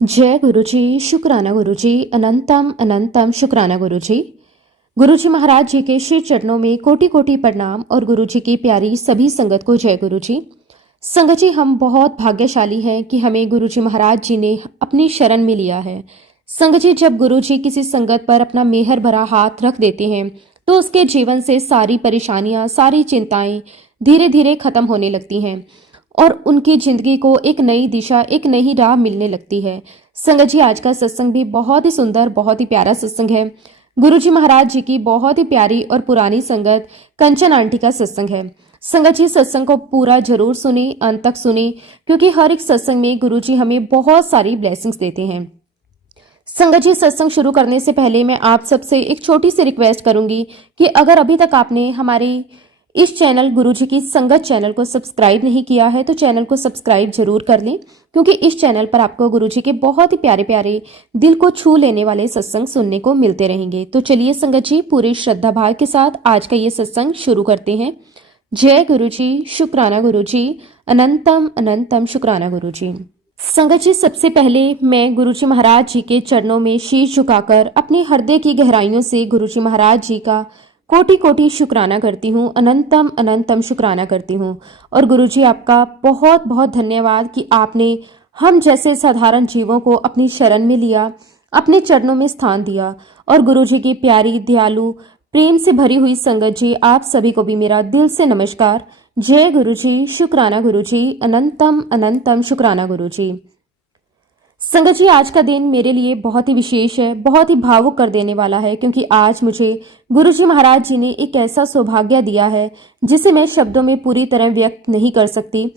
जय गुरुजी, शुक्राना गुरुजी, अनंतम अनंतम शुक्राना गुरुजी। गुरुजी महाराज जी के श्री चरणों में कोटि कोटि प्रणाम और गुरुजी की प्यारी सभी संगत को जय गुरुजी। संगत जी, हम बहुत भाग्यशाली हैं कि हमें गुरुजी महाराज जी ने अपनी शरण में लिया है। संगत जी, जब गुरुजी किसी संगत पर अपना मेहर भरा हाथ रख देते हैं तो उसके जीवन से सारी परेशानियां, सारी चिंताएं धीरे धीरे खत्म होने लगती हैं और उनकी जिंदगी को एक नई दिशा, एक नई राह मिलने लगती है। संगत जी, आज का सत्संग भी बहुत ही सुंदर, बहुत ही प्यारा सत्संग है। गुरुजी महाराज जी की बहुत ही प्यारी और पुरानी संगत कंचन आंटी का सत्संग है। संगत जी, सत्संग को पूरा जरूर सुने, अंत तक सुने, क्योंकि हर एक सत्संग में गुरुजी हमें बहुत सारी ब्लेसिंग्स देते हैं। संगत जी, सत्संग शुरू करने से पहले मैं आप सबसे एक छोटी सी रिक्वेस्ट करूंगी कि अगर अभी तक आपने हमारी इस चैनल गुरुजी की संगत चैनल को सब्सक्राइब नहीं किया है तो चैनल को सब्सक्राइब जरूर कर लें, क्योंकि इस चैनल पर आपको गुरुजी के बहुत ही प्यारे प्यारे दिल को छू लेने वाले सत्संग सुनने को मिलते रहेंगे। तो चलिए संगत जी, पूरी श्रद्धा भाव के साथ आज का ये सत्संग शुरू करते हैं। जय गुरुजी, शुक्राना गुरुजी, अनंतम अनंतम शुक्राना गुरुजी। संगत जी, सबसे पहले मैं गुरुजी महाराज जी के चरणों में शीश झुकाकर अपने हृदय की गहराइयों से गुरुजी महाराज जी का कोटि कोटि शुक्राना करती हूँ, अनंतम अनंतम शुक्राना करती हूँ। और गुरुजी, आपका बहुत बहुत धन्यवाद कि आपने हम जैसे साधारण जीवों को अपनी शरण में लिया, अपने चरणों में स्थान दिया। और गुरुजी की प्यारी, दयालु, प्रेम से भरी हुई संगत जी, आप सभी को भी मेरा दिल से नमस्कार। जय गुरुजी, शुक्राना गुरुजी, अनंतम अनंतम शुक्राना गुरुजी। संगत जी, आज का दिन मेरे लिए बहुत ही विशेष है, बहुत ही भावुक कर देने वाला है, क्योंकि आज मुझे गुरुजी महाराज जी ने एक ऐसा सौभाग्य दिया है जिसे मैं शब्दों में पूरी तरह व्यक्त नहीं कर सकती।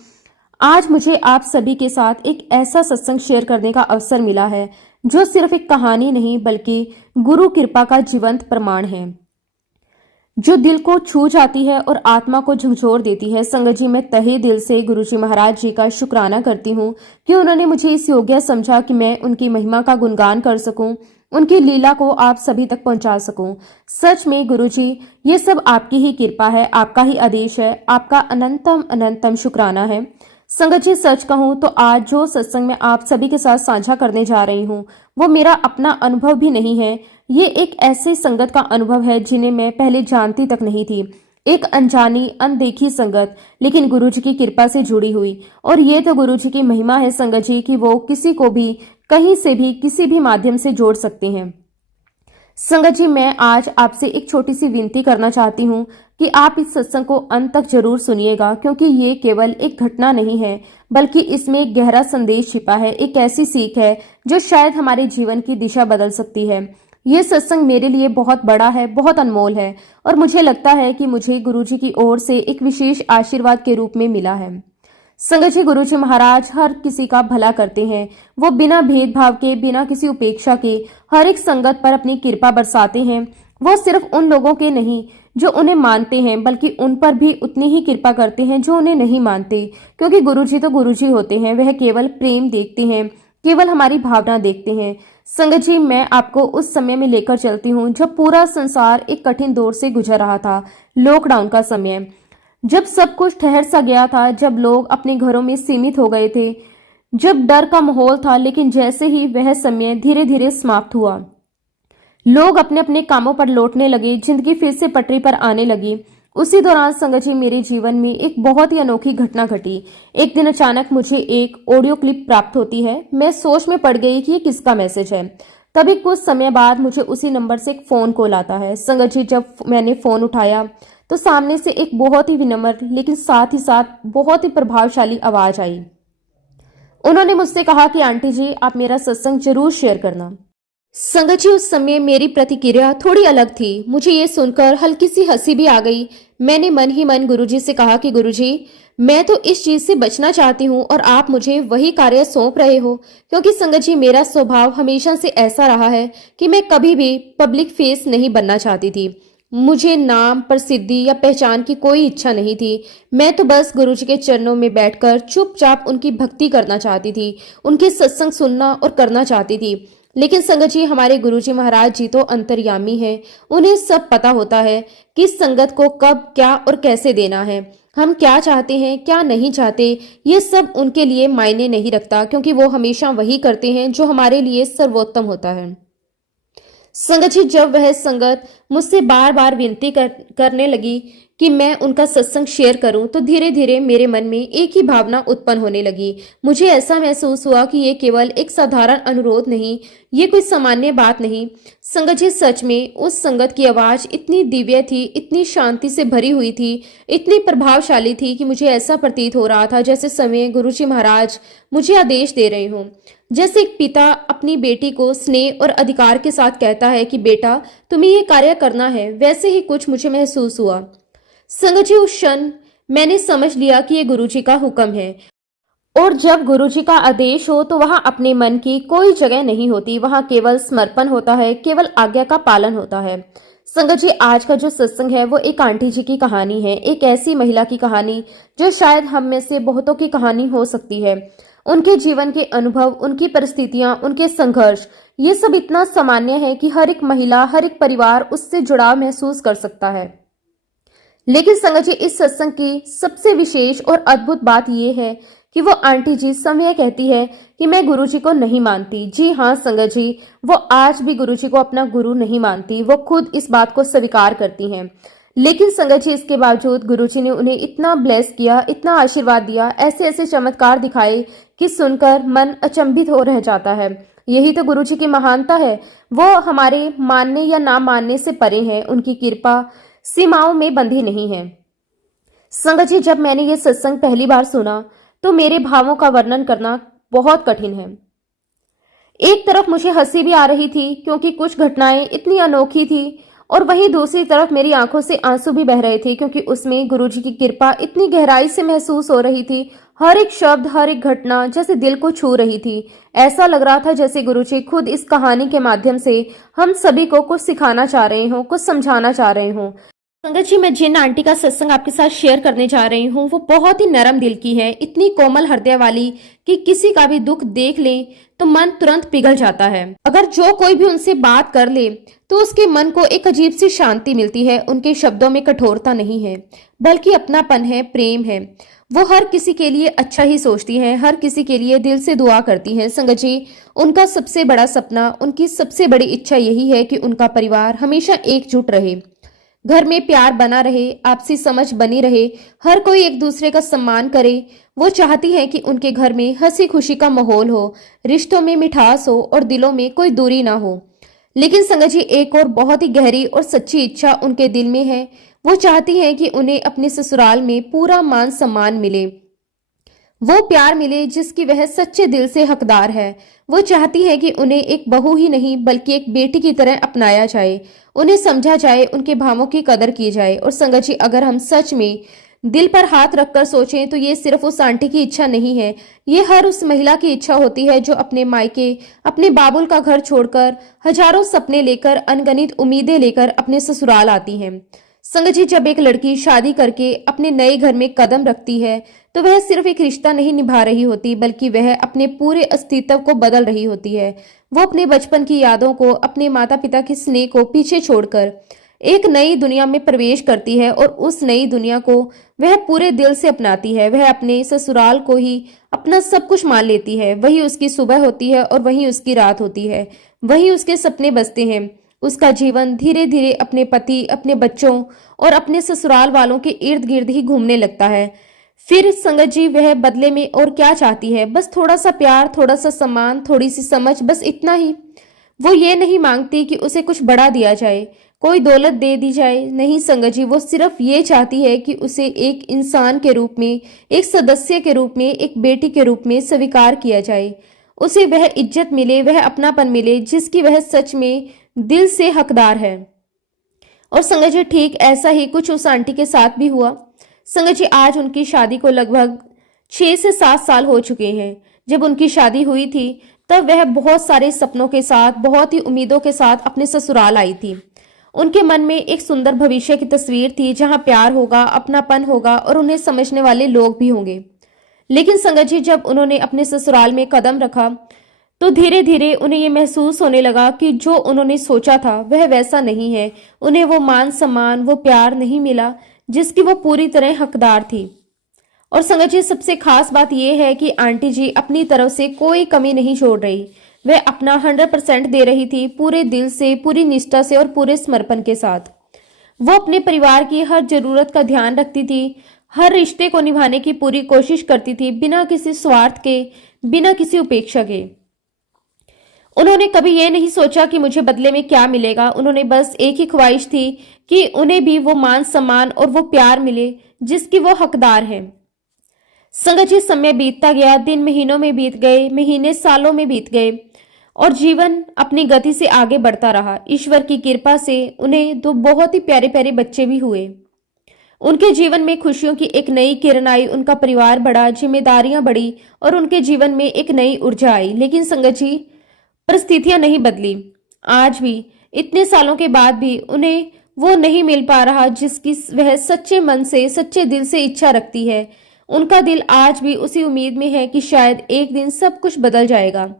आज मुझे आप सभी के साथ एक ऐसा सत्संग शेयर करने का अवसर मिला है जो सिर्फ एक कहानी नहीं बल्कि गुरु कृपा का जीवंत प्रमाण है, जो दिल को छू जाती है और आत्मा को झकझोर देती है। संगत जी, मैं तहे दिल से गुरुजी महाराज जी का शुक्राना करती हूँ कि उन्होंने मुझे इस योग्य समझा कि मैं उनकी महिमा का गुणगान कर सकूं, उनकी लीला को आप सभी तक पहुंचा सकूं। सच में गुरुजी, ये सब आपकी ही कृपा है, आपका ही आदेश है, आपका अनंतम अनंतम शुक्राना है। संगत जी, सच कहूं तो आज जो सत्संग में आप सभी के साथ साझा करने जा रही हूँ वो मेरा अपना अनुभव भी नहीं है। ये एक ऐसे संगत का अनुभव है जिन्हें मैं पहले जानती तक नहीं थी। एक अनजानी, अनदेखी संगत, लेकिन गुरुजी की कृपा से जुड़ी हुई। और ये तो गुरुजी की महिमा है संगत जी कि वो किसी को भी, कहीं से भी, किसी भी माध्यम से जोड़ सकते हैं। संगत जी, मैं आज आपसे एक छोटी सी विनती करना चाहती हूँ कि आप इस सत्संग को अंत तक जरूर सुनिएगा, क्योंकि ये केवल एक घटना नहीं है बल्कि इसमें एक गहरा संदेश छिपा है, एक ऐसी सीख है जो शायद हमारे जीवन की दिशा बदल सकती है। ये सत्संग मेरे लिए बहुत बड़ा है, बहुत अनमोल है, और मुझे लगता है कि मुझे गुरुजी की ओर से एक विशेष आशीर्वाद के रूप में मिला है। संगत जी, गुरुजी महाराज हर किसी का भला करते हैं। वो बिना भेदभाव के, बिना किसी उपेक्षा के हर एक संगत पर अपनी कृपा बरसाते हैं। वो सिर्फ उन लोगों के नहीं जो उन्हें मानते हैं, बल्कि उन पर भी उतनी ही कृपा करते हैं जो उन्हें नहीं मानते, क्योंकि गुरुजी तो गुरुजी होते हैं। वह केवल प्रेम देखते हैं, केवल हमारी भावना देखते हैं। संगत जी, मैं आपको उस समय में लेकर चलती हूँ जब पूरा संसार एक कठिन दौर से गुजर रहा था, लॉकडाउन का समय, जब सब कुछ ठहर सा गया था, जब लोग अपने घरों में सीमित हो गए थे, जब डर का माहौल था। लेकिन जैसे ही वह समय धीरे धीरे समाप्त हुआ, लोग अपने अपने कामों पर लौटने लगे, जिंदगी फिर से पटरी पर आने लगी। उसी दौरान संगत जी, मेरे जीवन में एक बहुत ही अनोखी घटना घटी। एक दिन अचानक मुझे एक ऑडियो क्लिप प्राप्त होती है। मैं सोच में पड़ गई कि ये किसका मैसेज है। तभी कुछ समय बाद मुझे उसी नंबर से एक फोन कॉल आता है। संगत जी, जब मैंने फोन उठाया तो सामने से एक बहुत ही विनम्र लेकिन साथ ही साथ बहुत ही प्रभावशाली आवाज आई। उन्होंने मुझसे कहा कि आंटी जी, आप मेरा सत्संग जरूर शेयर करना। संगत जी, उस समय मेरी प्रतिक्रिया थोड़ी अलग थी। मुझे ये सुनकर हल्की सी हंसी भी आ गई। मैंने मन ही मन गुरुजी से कहा कि गुरुजी, मैं तो इस चीज से बचना चाहती हूँ और आप मुझे वही कार्य सौंप रहे हो, क्योंकि संगत जी, मेरा स्वभाव हमेशा से ऐसा रहा है कि मैं कभी भी पब्लिक फेस नहीं बनना चाहती थी। मुझे नाम, प्रसिद्धि या पहचान की कोई इच्छा नहीं थी। मैं तो बस गुरुजी के चरणों में बैठकर चुपचाप उनकी भक्ति करना चाहती थी, उनके सत्संग सुनना और करना चाहती थी। लेकिन संगत जी, हमारे गुरुजी महाराज जी तो अंतर्यामी हैं। उन्हें सब पता होता है कि संगत को कब, क्या और कैसे देना है। हम क्या चाहते हैं क्या नहीं चाहते ये सब उनके लिए मायने नहीं रखता, क्योंकि वो हमेशा वही करते हैं जो हमारे लिए सर्वोत्तम होता है। संगत जी, जब वह संगत मुझसे बार बार विनती करने लगी कि मैं उनका सत्संग शेयर करूं, तो धीरे धीरे मेरे मन में एक ही भावना उत्पन्न होने लगी। मुझे ऐसा महसूस हुआ कि ये केवल एक साधारण अनुरोध नहीं, ये कोई सामान्य बात नहीं। संगत जी, सच में उस संगत की आवाज इतनी दिव्य थी, इतनी शांति से भरी हुई थी, इतनी प्रभावशाली थी कि मुझे ऐसा प्रतीत हो रहा था जैसे स्वयं गुरुजी महाराज मुझे आदेश दे रहे हों। जैसे एक पिता अपनी बेटी को स्नेह और अधिकार के साथ कहता है कि बेटा तुम्हें ये कार्य करना है, वैसे ही कुछ मुझे महसूस हुआ। संगत जी, उस क्षण मैंने समझ लिया कि ये गुरुजी का हुक्म है, और जब गुरुजी का आदेश हो तो वहां अपने मन की कोई जगह नहीं होती, वहां केवल समर्पण होता है, केवल आज्ञा का पालन होता है। संगत जी, आज का जो सत्संग है वो एक आंटी जी की कहानी है, एक ऐसी महिला की कहानी जो शायद हम में से बहुतों की कहानी हो सकती है। उनके जीवन के अनुभव, उनकी परिस्थितियां, उनके संघर्ष, ये सब इतना सामान्य है कि हर एक महिला, हर एक परिवार उससे जुड़ाव महसूस कर सकता है। लेकिन संगत जी, इस सत्संग की सबसे विशेष और अद्भुत बात यह है कि वो आंटी जी समय कहती है कि मैं गुरुजी को नहीं मानती। जी हाँ संगत जी, वो आज भी गुरुजी को अपना गुरु नहीं मानती, वो खुद इस बात को स्वीकार करती हैं। लेकिन संगत जी, इसके बावजूद गुरुजी ने उन्हें इतना ब्लेस किया, इतना आशीर्वाद दिया, ऐसे ऐसे चमत्कार दिखाए कि सुनकर मन अचंभित हो रह जाता है। यही तो गुरुजी की महानता है, वो हमारे मानने या ना मानने से परे है, उनकी कृपा सीमाओं में बंधी नहीं है। संगत जी, जब मैंने ये सत्संग पहली बार सुना तो मेरे भावों का वर्णन करना बहुत कठिन है। एक तरफ मुझे हंसी भी आ रही थी क्योंकि कुछ घटनाएं इतनी अनोखी थी, और वहीं दूसरी तरफ मेरी आंखों से आंसू भी बह रहे थे क्योंकि उसमें गुरुजी की कृपा इतनी गहराई से महसूस हो रही थी। हर एक शब्द, हर एक घटना जैसे दिल को छू रही थी। ऐसा लग रहा था जैसे गुरुजी खुद इस कहानी के माध्यम से हम सभी को कुछ सिखाना चाह रहे हों, कुछ समझाना चाह रहे हों। संगत जी, मैं जिन आंटी का सत्संग आपके साथ शेयर करने जा रही हूँ वो बहुत ही नरम दिल की है, इतनी कोमल हृदय वाली कि किसी का भी दुख देख ले तो मन तुरंत पिघल जाता है। अगर जो कोई भी उनसे बात कर ले तो उसके मन को एक अजीब सी शांति मिलती है। उनके शब्दों में कठोरता नहीं है, बल्कि अपनापन है, प्रेम है। वो हर किसी के लिए अच्छा ही सोचती है, हर किसी के लिए दिल से दुआ करती है। संगत जी, उनका सबसे बड़ा सपना, उनकी सबसे बड़ी इच्छा यही है कि उनका परिवार हमेशा एकजुट रहे, घर में प्यार बना रहे, आपसी समझ बनी रहे, हर कोई एक दूसरे का सम्मान करे। वो चाहती है कि उनके घर में हंसी खुशी का माहौल हो, रिश्तों में मिठास हो और दिलों में कोई दूरी ना हो। लेकिन संगत जी, एक और बहुत ही गहरी और सच्ची इच्छा उनके दिल में है। वो चाहती है कि उन्हें अपने ससुराल में पूरा मान सम्मान मिले, वो प्यार मिले जिसकी वह सच्चे दिल से हकदार है। वो चाहती है कि उन्हें एक बहू ही नहीं बल्कि एक बेटी की तरह अपनाया जाए, उन्हें समझा जाए, उनके भावों की कदर की जाए। और संगत जी, अगर हम सच में दिल पर हाथ रखकर सोचें तो ये सिर्फ उस आंटी की इच्छा नहीं है, ये हर उस महिला की इच्छा होती है जो अपने मायके, अपने बाबुल का घर छोड़कर, हजारों सपने लेकर, अनगनित उम्मीदें लेकर अपने ससुराल आती हैं। संगत जी, जब एक लड़की शादी करके अपने नए घर में कदम रखती है तो वह सिर्फ एक रिश्ता नहीं निभा रही होती, बल्कि वह अपने पूरे अस्तित्व को बदल रही होती है। वो अपने बचपन की यादों को, अपने माता पिता के स्नेह को पीछे छोड़कर एक नई दुनिया में प्रवेश करती है, और उस नई दुनिया को वह पूरे दिल से अपनाती है। वह अपने ससुराल को ही अपना सब कुछ मान लेती है। वही उसकी सुबह होती है और वही उसकी रात होती है, वही उसके सपने बसते हैं। उसका जीवन धीरे धीरे अपने पति, अपने बच्चों और अपने ससुराल वालों के इर्द गिर्द ही घूमने लगता है। फिर संगत जी, वह बदले में और क्या चाहती है? बस थोड़ा सा प्यार, थोड़ा सा सम्मान, थोड़ी सी समझ, बस इतना ही। वो ये नहीं मांगती कि उसे कुछ बड़ा दिया जाए, कोई दौलत दे दी जाए। नहीं संगत जी, वो सिर्फ ये चाहती है कि उसे एक इंसान के रूप में, एक सदस्य के रूप में, एक बेटी के रूप में स्वीकार किया जाए। उसे वह इज्जत मिले, वह अपनापन मिले जिसकी वह सच में दिल से हकदार है। और संगत जी, ठीक ऐसा ही कुछ उस आंटी के साथ भी हुआ। संगत जी, आज उनकी शादी को लगभग 6 से 7 साल हो चुके हैं। जब उनकी शादी हुई थी तब वह बहुत सारे सपनों के साथ, बहुत ही उम्मीदों के साथ अपने ससुराल आई थी। उनके मन में एक सुंदर भविष्य की तस्वीर थी जहां प्यार होगा, अपनापन होगा और उन्हें समझने वाले लोग भी होंगे। लेकिन संगत जी, जब उन्होंने अपने ससुराल में कदम रखा तो धीरे धीरे उन्हें ये महसूस होने लगा कि जो उन्होंने सोचा था वह वैसा नहीं है। उन्हें वो मान सम्मान, वो प्यार नहीं मिला जिसकी वो पूरी तरह हकदार थी। और संगत जी, सबसे खास बात यह है कि आंटी जी अपनी तरफ से कोई कमी नहीं छोड़ रही। वह अपना 100% दे रही थी, पूरे दिल से, पूरी निष्ठा से और पूरे समर्पण के साथ। वो अपने परिवार की हर जरूरत का ध्यान रखती थी, हर रिश्ते को निभाने की पूरी कोशिश करती थी, बिना किसी स्वार्थ के, बिना किसी उपेक्षा के। उन्होंने कभी यह नहीं सोचा कि मुझे बदले में क्या मिलेगा। उन्होंने बस एक ही ख्वाहिश थी कि उन्हें भी वो मान सम्मान और वो प्यार मिले जिसकी वो हकदार है। संगत जी, समय बीतता गया, दिन महीनों में बीत गए, महीने सालों में बीत गए और जीवन अपनी गति से आगे बढ़ता रहा। ईश्वर की कृपा से उन्हें दो बहुत ही प्यारे प्यारे बच्चे भी हुए। उनके जीवन में खुशियों की एक नई किरण आई, उनका परिवार बढ़ा, जिम्मेदारियां बढ़ी और उनके जीवन में एक नई ऊर्जा आई। लेकिन संगत जी, परिस्थितियां नहीं बदली। आज भी, इतने सालों के बाद भी उन्हें वो नहीं मिल पा रहा जिसकी वह सच्चे मन से, सच्चे दिल से इच्छा रखती है। उनका दिल आज भी उसी उम्मीद में है कि शायद एक दिन सब कुछ बदल जाएगा,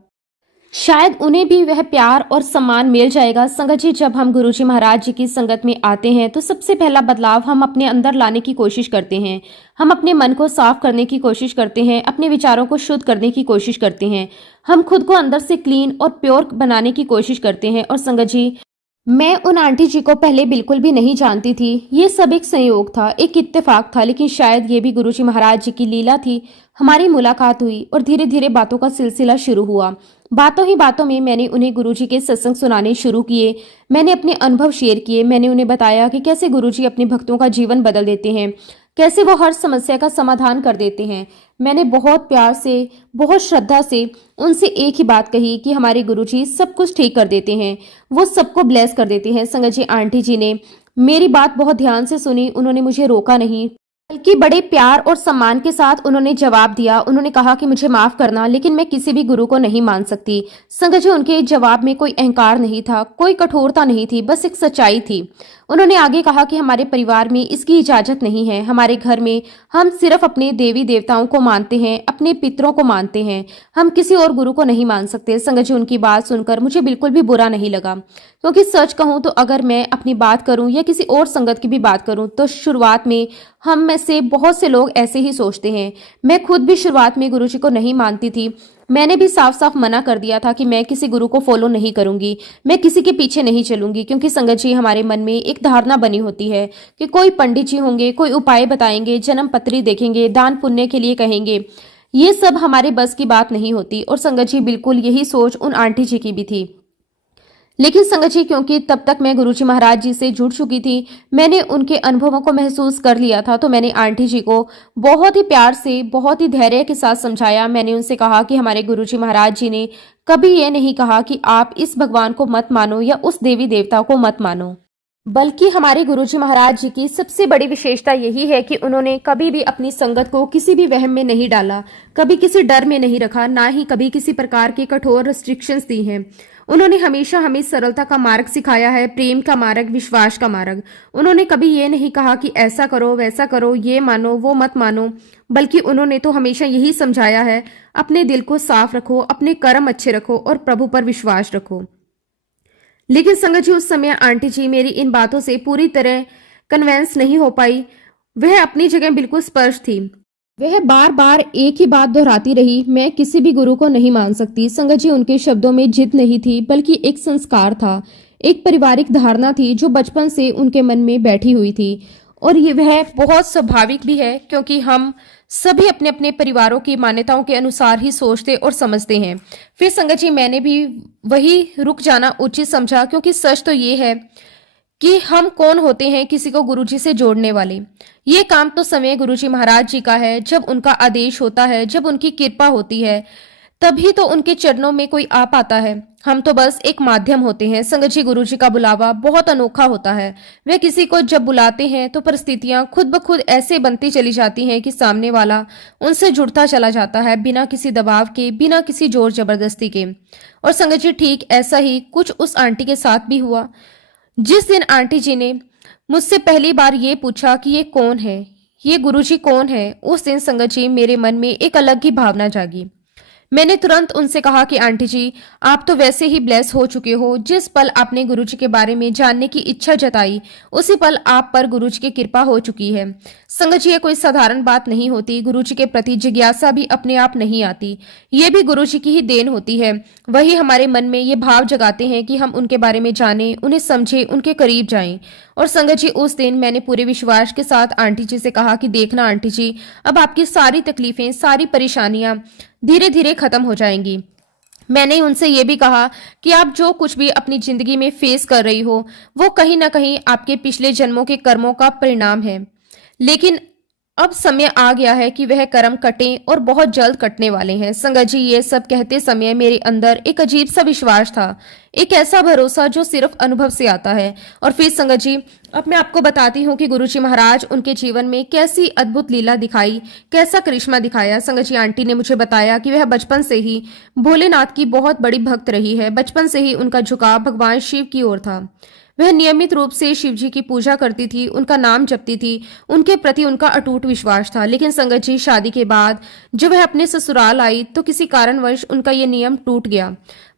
शायद उन्हें भी वह प्यार और सम्मान मिल जाएगा। संगत जी, जब हम गुरुजी महाराज जी की संगत में आते हैं तो सबसे पहला बदलाव हम अपने अंदर लाने की कोशिश करते हैं। हम अपने मन को साफ करने की कोशिश करते हैं, अपने विचारों को शुद्ध करने की कोशिश करते हैं। हम खुद को अंदर से क्लीन और प्योर बनाने की कोशिश करते हैं। और संगत जी, मैं उन आंटी जी को पहले बिल्कुल भी नहीं जानती थी। ये सब एक संयोग था, एक इत्तेफाक था, लेकिन शायद ये भी गुरुजी महाराज जी की लीला थी। हमारी मुलाकात हुई और धीरे धीरे बातों का सिलसिला शुरू हुआ। बातों ही बातों में मैंने उन्हें गुरुजी के सत्संग सुनाने शुरू किए। मैंने अपने अनुभव शेयर किए। मैंने उन्हें बताया कि कैसे गुरुजी अपने भक्तों का जीवन बदल देते हैं, कैसे वो हर समस्या का समाधान कर देते हैं। मैंने बहुत प्यार से, बहुत श्रद्धा से उनसे एक ही बात कही कि हमारे गुरुजी सब कुछ ठीक कर देते हैं, वो सबको ब्लेस कर देते हैं। संगत जी, आंटी जी ने मेरी बात बहुत ध्यान से सुनी। उन्होंने मुझे रोका नहीं, बल्कि बड़े प्यार और सम्मान के साथ उन्होंने जवाब दिया। उन्होंने कहा कि मुझे माफ करना, लेकिन मैं किसी भी गुरु को नहीं मान सकती। संगत जी, उनके जवाब में कोई अहंकार नहीं था, कोई कठोरता नहीं थी, बस एक सच्चाई थी। उन्होंने आगे कहा कि हमारे परिवार में इसकी इजाजत नहीं है। हमारे घर में हम सिर्फ अपने देवी देवताओं को मानते हैं, अपने पितरों को मानते हैं, हम किसी और गुरु को नहीं मान सकते। संगत जी, उनकी बात सुनकर मुझे बिल्कुल भी बुरा नहीं लगा, क्योंकि सच कहूं तो अगर मैं अपनी बात करूं या किसी और संगत की भी बात करूं तो शुरुआत में हम में से बहुत से लोग ऐसे ही सोचते हैं। मैं खुद भी शुरुआत में गुरुजी को नहीं मानती थी। मैंने भी साफ साफ मना कर दिया था कि मैं किसी गुरु को फॉलो नहीं करूंगी, मैं किसी के पीछे नहीं चलूंगी, क्योंकि संगत जी, हमारे मन में एक धारणा बनी होती है कि कोई पंडित जी होंगे, कोई उपाय बताएंगे, जन्म पत्री देखेंगे, दान पुण्य के लिए कहेंगे। ये सब हमारे बस की बात नहीं होती। और संगत जी, बिल्कुल यही सोच उन आंटी जी की भी थी। लेकिन संगत जी, क्योंकि तब तक मैं गुरुजी महाराज जी से जुड़ चुकी थी, मैंने उनके अनुभवों को महसूस कर लिया था, तो मैंने आंटी जी को बहुत ही प्यार से, बहुत ही धैर्य के साथ समझाया। मैंने उनसे कहा कि हमारे गुरुजी महाराज जी ने कभी ये नहीं कहा कि आप इस भगवान को मत मानो या उस देवी देवता को मत मानो, बल्कि हमारे गुरुजी महाराज जी की सबसे बड़ी विशेषता यही है कि उन्होंने कभी भी अपनी संगत को किसी भी वहम में नहीं डाला, कभी किसी डर में नहीं रखा, ना ही कभी किसी प्रकार के कठोर रिस्ट्रिक्शंस दी हैं। उन्होंने हमेशा हमें सरलता का मार्ग सिखाया है, प्रेम का मार्ग, विश्वास का मार्ग। उन्होंने कभी ये नहीं कहा कि ऐसा करो, वैसा करो, ये मानो, वो मत मानो, बल्कि उन्होंने तो हमेशा यही समझाया है, अपने दिल को साफ रखो, अपने कर्म अच्छे रखो और प्रभु पर विश्वास रखो। लेकिन संगत जी, उस समय आंटी जी मेरी इन बातों से पूरी तरह कन्वेंस नहीं हो पाई। वह अपनी जगह बिल्कुल स्पष्ट थी। वह बार बार एक ही बात दोहराती रही, मैं किसी भी गुरु को नहीं मान सकती। संगत जी, उनके शब्दों में जिद नहीं थी, बल्कि एक संस्कार था, एक पारिवारिक धारणा थी जो बचपन से उनके मन में बैठी हुई थी। और ये वह बहुत स्वाभाविक भी है, क्योंकि हम सभी अपने अपने परिवारों की मान्यताओं के अनुसार ही सोचते और समझते हैं। फिर संगत जी, मैंने भी वही रुक जाना उचित समझा, क्योंकि सच तो ये है कि हम कौन होते हैं किसी को गुरुजी से जोड़ने वाले। ये काम तो समय गुरुजी महाराज जी का है। जब उनका आदेश होता है, जब उनकी कृपा होती है, तभी तो उनके चरणों में कोई आ पाता है। हम तो बस एक माध्यम होते हैं। संगत जी, गुरुजी का बुलावा बहुत अनोखा होता है। वे किसी को जब बुलाते हैं तो परिस्थितियां खुद ब खुद ऐसे बनती चली जाती हैं कि सामने वाला उनसे जुड़ता चला जाता है, बिना किसी दबाव के, बिना किसी जोर जबरदस्ती के। और संगत जी, ठीक ऐसा ही कुछ उस आंटी के साथ भी हुआ। जिस दिन आंटी जी ने मुझसे पहली बार ये पूछा कि ये कौन है, ये गुरुजी कौन है, उस दिन संगत जी मेरे मन में एक अलग ही भावना जागी। मैंने तुरंत उनसे कहा कि आंटी जी, आप तो वैसे ही ब्लेस हो चुके हो। जिस पल आपने गुरुजी के बारे में जानने की इच्छा जताई, उसी पल आप पर गुरुजी की कृपा हो चुकी है। संगत जी, ये कोई साधारण बात नहीं होती। गुरुजी के प्रति जिज्ञासा भी अपने आप नहीं आती, ये भी गुरुजी की ही देन होती है। वही हमारे मन में ये भाव जगाते हैं कि हम उनके बारे में जानें, उन्हें समझें, उनके करीब जाएं। और संगत जी, उस दिन मैंने पूरे विश्वास के साथ आंटी जी से कहा कि देखना आंटी जी, अब आपकी सारी तकलीफें, सारी परेशानियां धीरे धीरे खत्म हो जाएंगी। मैंने उनसे ये भी कहा कि आप जो कुछ भी अपनी जिंदगी में फेस कर रही हो, वो कहीं ना कहीं आपके पिछले जन्मों के कर्मों का परिणाम है। लेकिन अब समय आ गया है कि वह कर्म कटें, और बहुत जल्द कटने वाले हैं। संगत जी, ये सब कहते समय मेरे अंदर एक अजीब सा विश्वास था, एक ऐसा भरोसा जो सिर्फ अनुभव से आता है। और फिर संगत जी, अब मैं आपको बताती हूँ कि गुरुजी महाराज उनके जीवन में कैसी अद्भुत लीला दिखाई, कैसा करिश्मा दिखाया। संगत जी, आंटी ने मुझे बताया कि वह बचपन से ही भोलेनाथ की बहुत बड़ी भक्त रही है। बचपन से ही उनका झुकाव भगवान शिव की ओर था। वह नियमित रूप से शिव जी की पूजा करती थी, उनका नाम जपती थी, उनके प्रति उनका अटूट विश्वास था। लेकिन संगत जी, शादी के बाद जब वह अपने ससुराल आई तो किसी कारणवश उनका यह नियम टूट गया।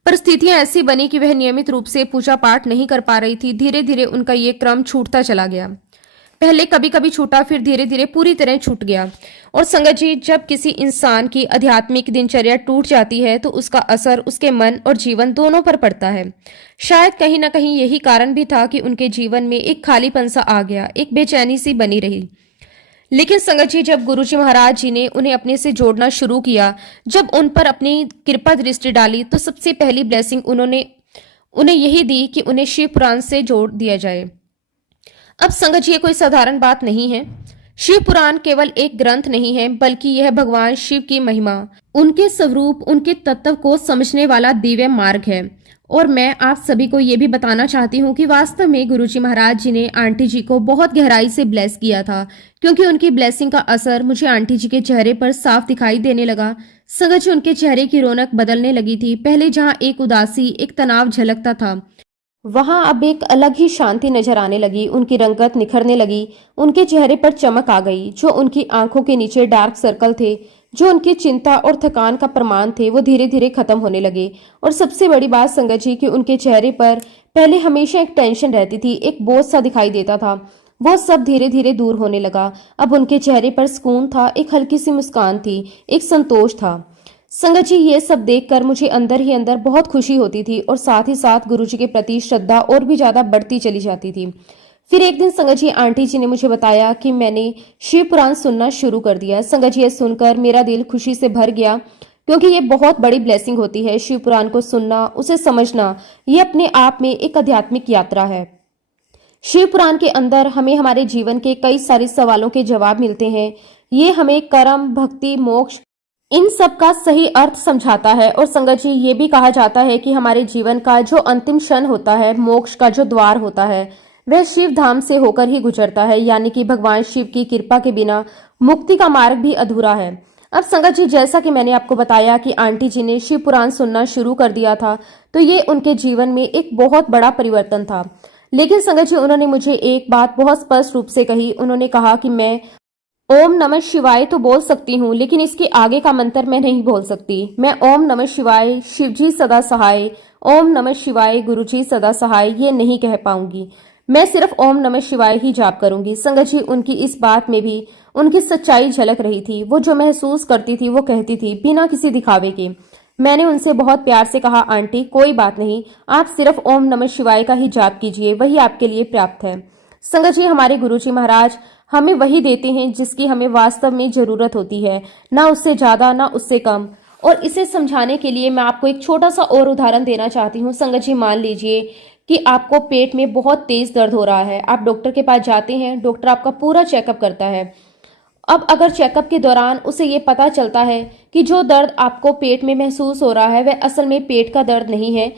परिस्थितियां ऐसी बनी कि वह नियमित रूप से पूजा पाठ नहीं कर पा रही थी। धीरे धीरे उनका ये क्रम छूटता चला गया। पहले कभी कभी छूटा, फिर धीरे धीरे पूरी तरह छूट गया। और संगत जी, जब किसी इंसान की आध्यात्मिक दिनचर्या टूट जाती है तो उसका असर उसके मन और जीवन दोनों पर पड़ता है। शायद कहीं ना कहीं यही कारण भी था कि उनके जीवन में एक खालीपन सा आ गया, एक बेचैनी सी बनी रही। लेकिन संगत जी, जब गुरुजी महाराज जी ने उन्हें अपने से जोड़ना शुरू किया, जब उन पर अपनी कृपा दृष्टि डाली, तो सबसे पहली ब्लेसिंग उन्होंने उन्हें यही दी कि उन्हें शिव पुराण से जोड़ दिया जाए। अब संगत जी, ये कोई साधारण बात नहीं है। शिव पुराण केवल एक ग्रंथ नहीं है, बल्कि यह भगवान शिव की महिमा, उनके स्वरूप, उनके तत्व को समझने वाला दिव्य मार्ग है। और मैं आप सभी को यह भी बताना चाहती हूँ कि वास्तव में गुरुजी महाराज जी ने आंटी जी को बहुत गहराई से ब्लेस किया था, क्योंकि उनकी ब्लेसिंग का असर मुझे आंटी जी के चेहरे पर साफ दिखाई देने लगा। संगत जी, उनके चेहरे की रौनक बदलने लगी थी। पहले जहाँ एक उदासी, एक तनाव झलकता था, वहां अब एक अलग ही शांति नजर आने लगी। उनकी रंगत निखरने लगी, उनके चेहरे पर चमक आ गई। जो उनकी आंखों के नीचे डार्क सर्कल थे, जो उनकी चिंता और थकान का प्रमाण थे, वो धीरे धीरे खत्म होने लगे। और सबसे बड़ी बात संगत जी, कि उनके चेहरे पर पहले हमेशा एक टेंशन रहती थी, एक बोझ सा दिखाई देता था, वो सब धीरे धीरे दूर होने लगा। अब उनके चेहरे पर सुकून था, एक हल्की सी मुस्कान थी, एक संतोष था। संगत जी, ये सब देखकर मुझे अंदर ही अंदर बहुत खुशी होती थी, और साथ ही साथ गुरुजी के प्रति श्रद्धा और भी ज्यादा बढ़ती चली जाती थी। फिर एक दिन संगत जी, आंटी जी ने मुझे बताया कि मैंने शिव पुराण सुनना शुरू कर दिया। संगत जी, ये सुनकर मेरा दिल खुशी से भर गया, क्योंकि ये बहुत बड़ी ब्लेसिंग होती है। शिव पुराण को सुनना, उसे समझना, ये अपने आप में एक आध्यात्मिक यात्रा है। शिव पुराण के अंदर हमें हमारे जीवन के कई सारे सवालों के जवाब मिलते हैं। ये हमें कर्म, भक्ति, मोक्ष, इन सब का सही अर्थ समझाता है। और संगत जी, ये भी कहा जाता है कि हमारे जीवन का जो अंतिम क्षण होता है, मोक्ष का जो द्वार होता है, वह शिव धाम से होकर ही गुजरता है। यानी कि भगवान शिव की कृपा के बिना मुक्ति का मार्ग भी अधूरा है। अब संगत जी, जैसा कि मैंने आपको बताया कि आंटी जी ने शिव पुराण सुनना शुरू कर दिया था, तो ये उनके जीवन में एक बहुत बड़ा परिवर्तन था। लेकिन संगत जी, उन्होंने मुझे एक बात बहुत स्पष्ट रूप से कही। उन्होंने कहा कि मैं ओम नमः शिवाय तो बोल सकती हूँ, लेकिन इसके आगे का मंत्र मैं नहीं बोल सकती। मैं ओम नमः शिवाय शिवजी सदा सहाय, ओम नमः शिवाय गुरुजी सदा सहाय, ये नहीं कह पाऊंगी। मैं सिर्फ ओम नमः शिवाय ही जाप करूंगी। संगत जी, उनकी इस बात में भी उनकी सच्चाई झलक रही थी। वो जो महसूस करती थी वो कहती थी, बिना किसी दिखावे के। मैंने उनसे बहुत प्यार से कहा, आंटी कोई बात नहीं, आप सिर्फ ओम नमः शिवाय का ही जाप कीजिए, वही आपके लिए पर्याप्त है। संगत जी, हमारे गुरुजी महाराज हमें वही देते हैं जिसकी हमें वास्तव में जरूरत होती है, ना उससे ज्यादा ना उससे कम। और इसे समझाने के लिए मैं आपको एक छोटा सा और उदाहरण देना चाहती हूँ। संगत जी, मान लीजिए कि आपको पेट में बहुत तेज दर्द हो रहा है। आप डॉक्टर के पास जाते हैं, डॉक्टर आपका पूरा चेकअप करता है। अब अगर चेकअप के दौरान उसे ये पता चलता है कि जो दर्द आपको पेट में महसूस हो रहा है वह असल में पेट का दर्द नहीं है,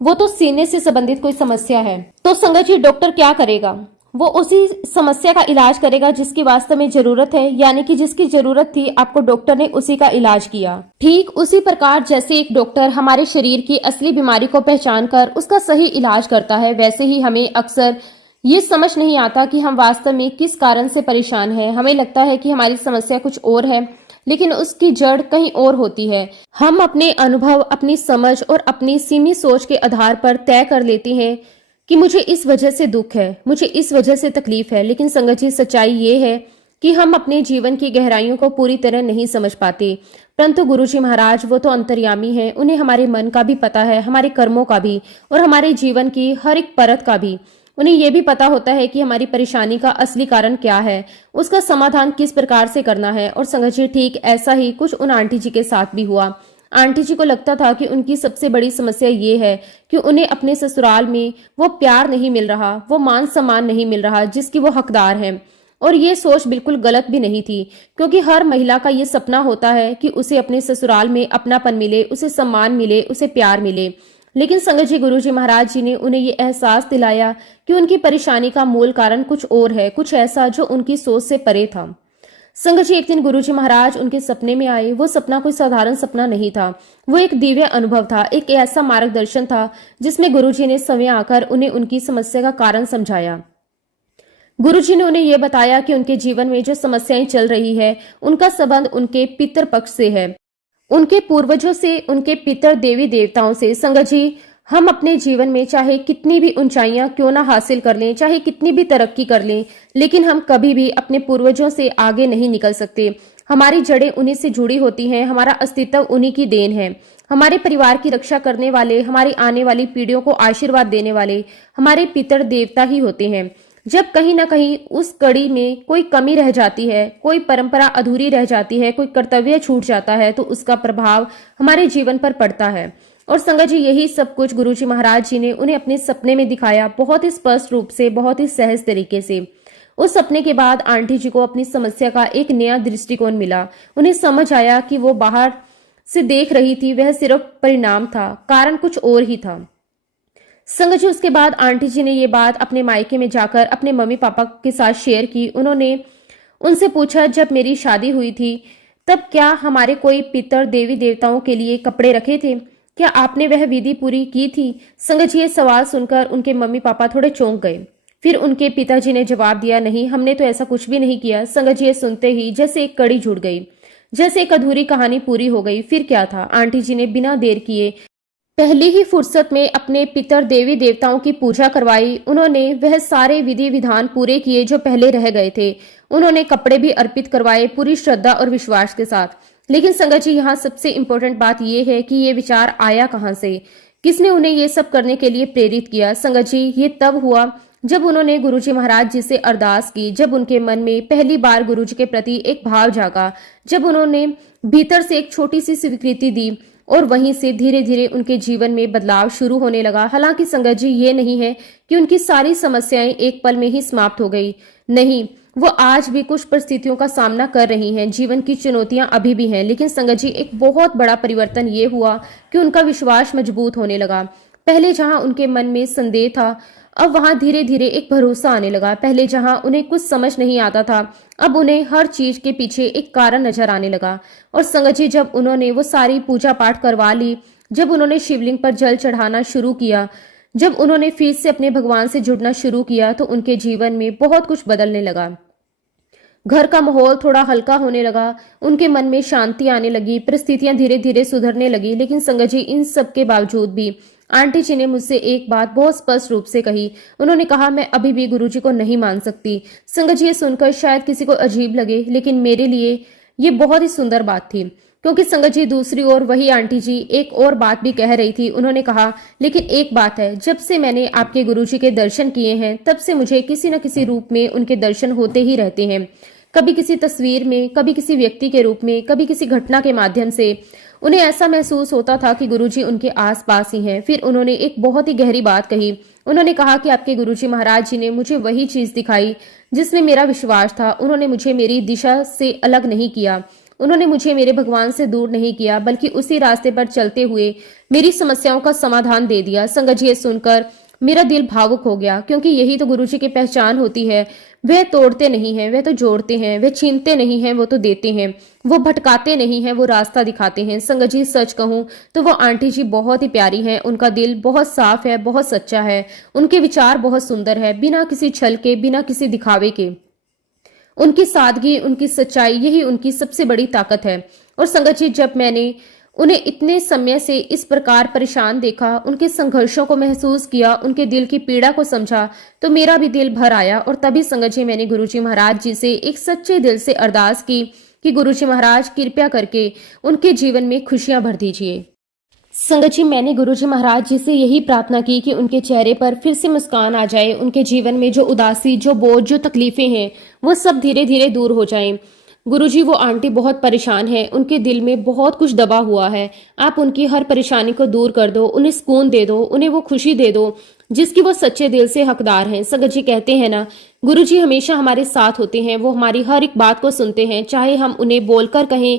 वो तो सीने से संबंधित कोई समस्या है, तो संगत जी, डॉक्टर क्या करेगा? वो उसी समस्या का इलाज करेगा जिसकी वास्तव में जरूरत है। यानी कि जिसकी जरूरत थी आपको, डॉक्टर ने उसी का इलाज किया। ठीक उसी प्रकार जैसे एक डॉक्टर हमारे शरीर की असली बीमारी को पहचान कर उसका सही इलाज करता है, वैसे ही हमें अक्सर ये समझ नहीं आता कि हम वास्तव में किस कारण से परेशान हैं। हमें लगता है कि हमारी समस्या कुछ और है, लेकिन उसकी जड़ कहीं और होती है। हम अपने अनुभव, अपनी समझ और अपनी सीमित सोच के आधार पर तय कर लेते हैं कि मुझे इस वजह से दुख है, मुझे इस वजह से तकलीफ है। लेकिन संगत जी, सच्चाई ये है कि हम अपने जीवन की गहराइयों को पूरी तरह नहीं समझ पाते, परंतु गुरुजी महाराज वो तो अंतर्यामी हैं, उन्हें हमारे मन का भी पता है, हमारे कर्मों का भी और हमारे जीवन की हर एक परत का भी। उन्हें यह भी पता होता है कि हमारी परेशानी का असली कारण क्या है, उसका समाधान किस प्रकार से करना है। और संगत जी, ठीक ऐसा ही कुछ उन आंटी जी के साथ भी हुआ। आंटी जी को लगता था कि उनकी सबसे बड़ी समस्या ये है कि उन्हें अपने ससुराल में वो प्यार नहीं मिल रहा, वो मान सम्मान नहीं मिल रहा जिसकी वो हकदार हैं। और ये सोच बिल्कुल गलत भी नहीं थी, क्योंकि हर महिला का ये सपना होता है कि उसे अपने ससुराल में अपनापन मिले, उसे सम्मान मिले, उसे प्यार मिले। लेकिन संगत जी, गुरुजी महाराज जी ने उन्हें ये एहसास दिलाया कि उनकी परेशानी का मूल कारण कुछ और है, कुछ ऐसा जो उनकी सोच से परे था। संगत जी, एक दिन गुरुजी महाराज उनके सपने में आए। वो सपना कोई साधारण सपना नहीं था, वो एक दिव्य अनुभव था, एक ऐसा मार्गदर्शन था जिसमें गुरुजी ने समय आकर उन्हें उनकी समस्या का कारण समझाया। गुरुजी ने उन्हें यह बताया कि उनके जीवन में जो समस्याएं चल रही है, उनका संबंध उनके पितर पक्ष से है, उनके पूर्वजों से, उनके पितर देवी देवताओं से। संगत जी, हम अपने जीवन में चाहे कितनी भी ऊंचाइयां क्यों ना हासिल कर लें, चाहे कितनी भी तरक्की कर लें, लेकिन हम कभी भी अपने पूर्वजों से आगे नहीं निकल सकते। हमारी जड़ें उन्हीं से जुड़ी होती हैं, हमारा अस्तित्व उन्हीं की देन है। हमारे परिवार की रक्षा करने वाले, हमारी आने वाली पीढ़ियों को आशीर्वाद देने वाले हमारे पितर देवता ही होते हैं। जब कहीं ना कहीं उस कड़ी में कोई कमी रह जाती है, कोई परंपरा अधूरी रह जाती है, कोई कर्तव्य छूट जाता है, तो उसका प्रभाव हमारे जीवन पर पड़ता है। और संगत जी, यही सब कुछ गुरुजी महाराज जी ने उन्हें अपने सपने में दिखाया, बहुत ही स्पष्ट रूप से, बहुत ही सहज तरीके से। उस सपने के बाद आंटी जी को अपनी समस्या का एक नया दृष्टिकोण मिला। उन्हें समझ आया कि वो बाहर से देख रही थी वह सिर्फ परिणाम था, कारण कुछ और ही था। संगत जी, उसके बाद आंटी जी ने ये बात अपने मायके में जाकर अपने मम्मी पापा के साथ शेयर की। उन्होंने उनसे पूछा, जब मेरी शादी हुई थी तब क्या हमारे कोई पितर देवी देवताओं के लिए कपड़े रखे थे? क्या आपने वह विधि पूरी की थी? संगत जी, ये सवाल सुनकर उनके मम्मी पापा थोड़े चौंक गए। फिर उनके पिताजी ने जवाब दिया, नहीं, हमने तो ऐसा कुछ भी नहीं किया। संगत जी, ये सुनते ही जैसे एक कड़ी जुड़ गई, जैसे एक अधूरी कहानी पूरी हो गई। फिर क्या था? आंटी जी ने बिना देर किए पहली ही फुर्सत में अपने पितर देवी देवताओं की पूजा करवाई। उन्होंने वह सारे विधि विधान पूरे किए जो पहले रह गए थे। उन्होंने कपड़े भी अर्पित करवाए पूरी श्रद्धा और विश्वास के साथ। लेकिन संगत जी, यहाँ सबसे इम्पोर्टेंट बात यह है कि ये विचार आया कहाँ से, किसने उन्हें ये सब करने के लिए प्रेरित किया? संगत जी, ये तब हुआ जब उन्होंने गुरुजी महाराज जी से अरदास की, जब उनके मन में पहली बार गुरुजी के प्रति एक भाव जागा, जब उन्होंने भीतर से एक छोटी सी स्वीकृति दी, और वहीं से धीरे धीरे उनके जीवन में बदलाव शुरू होने लगा। हालांकि संगत जी, ये नहीं है कि उनकी सारी समस्याएं एक पल में ही समाप्त हो गई, नहीं, वो आज भी कुछ परिस्थितियों का सामना कर रही हैं, जीवन की चुनौतियां अभी भी हैं। लेकिन संगत जी, एक बहुत बड़ा परिवर्तन ये हुआ कि उनका विश्वास मजबूत होने लगा। पहले जहां उनके मन में संदेह था, अब वहां धीरे धीरे एक भरोसा आने लगा। पहले जहां उन्हें कुछ समझ नहीं आता था, अब उन्हें हर चीज के पीछे एक कारण नजर आने लगा। और संगत जी, जब उन्होंने वो सारी पूजा पाठ करवा ली, जब उन्होंने शिवलिंग पर जल चढ़ाना शुरू किया, जब उन्होंने फिर से अपने भगवान से जुड़ना शुरू किया, तो उनके जीवन में बहुत कुछ बदलने लगा। घर का माहौल थोड़ा हल्का होने लगा, उनके मन में शांति आने लगी, परिस्थितियां धीरे धीरे सुधरने लगी। लेकिन संगत जी, इन सब के बावजूद भी आंटी जी ने मुझसे एक बात बहुत स्पष्ट रूप से कही। उन्होंने कहा, मैं अभी भी गुरुजी को नहीं मान सकती। संगत जी, ये सुनकर शायद किसी को अजीब लगे, लेकिन मेरे लिए ये बहुत ही सुंदर बात थी, क्योंकि संगत जी, दूसरी ओर वही आंटी जी एक और बात भी कह रही थी। उन्होंने कहा, लेकिन एक बात है, जब से मैंने आपके गुरुजी के दर्शन किए हैं, तब से मुझे किसी न किसी रूप में उनके दर्शन होते ही रहते हैं। कभी किसी तस्वीर में, कभी किसी व्यक्ति के रूप में, कभी किसी घटना के माध्यम से उन्हें ऐसा महसूस होता था कि गुरुजी उनके आसपास ही हैं। फिर उन्होंने एक बहुत ही गहरी बात कही। उन्होंने कहा कि आपके गुरुजी महाराज जी ने मुझे वही चीज दिखाई जिसमें मेरा विश्वास था। उन्होंने मुझे मेरी दिशा से अलग नहीं किया, उन्होंने मुझे मेरे भगवान से दूर नहीं किया, बल्कि उसी रास्ते पर चलते हुए मेरी समस्याओं का समाधान दे दिया। संगत जी, ये सुनकर मेरा दिल भावुक हो गया, क्योंकि यही तो गुरुजी की पहचान होती है। वह तोड़ते नहीं हैं, वह तो जोड़ते हैं। वह छीनते नहीं हैं, वो तो देते हैं। वो भटकाते नहीं हैं, वो रास्ता दिखाते हैं। संगत जी, सच कहूं तो वो आंटी जी बहुत ही प्यारी हैं। उनका दिल बहुत साफ है, बहुत सच्चा है। उनके विचार बहुत सुंदर है, बिना किसी छल के, बिना किसी दिखावे के। उनकी सादगी, उनकी सच्चाई, यही उनकी सबसे बड़ी ताकत है। और संगत जी, जब मैंने उन्हें इतने समय से इस प्रकार परेशान देखा, उनके संघर्षों को महसूस किया, उनके दिल की पीड़ा को समझा, तो मेरा भी दिल भर आया। और तभी संगत जी, मैंने गुरुजी महाराज जी से एक सच्चे दिल से अरदास की कि गुरुजी महाराज कृपया करके उनके जीवन में खुशियां भर दीजिए। संगत जी, मैंने गुरुजी महाराज जी से यही प्रार्थना की कि उनके चेहरे पर फिर से मुस्कान आ जाए, उनके जीवन में जो उदासी, जो बोझ, जो तकलीफें हैं, वो सब धीरे धीरे दूर हो जाएं। गुरुजी, वो आंटी बहुत परेशान है, उनके दिल में बहुत कुछ दबा हुआ है। आप उनकी हर परेशानी को दूर कर दो, उन्हें सुकून दे दो, उन्हें वो खुशी दे दो जिसकी वो सच्चे दिल से हकदार हैं। संगत जी, कहते हैं ना, गुरुजी हमेशा हमारे साथ होते हैं, वो हमारी हर एक बात को सुनते हैं, चाहे हम उन्हें बोलकर कहें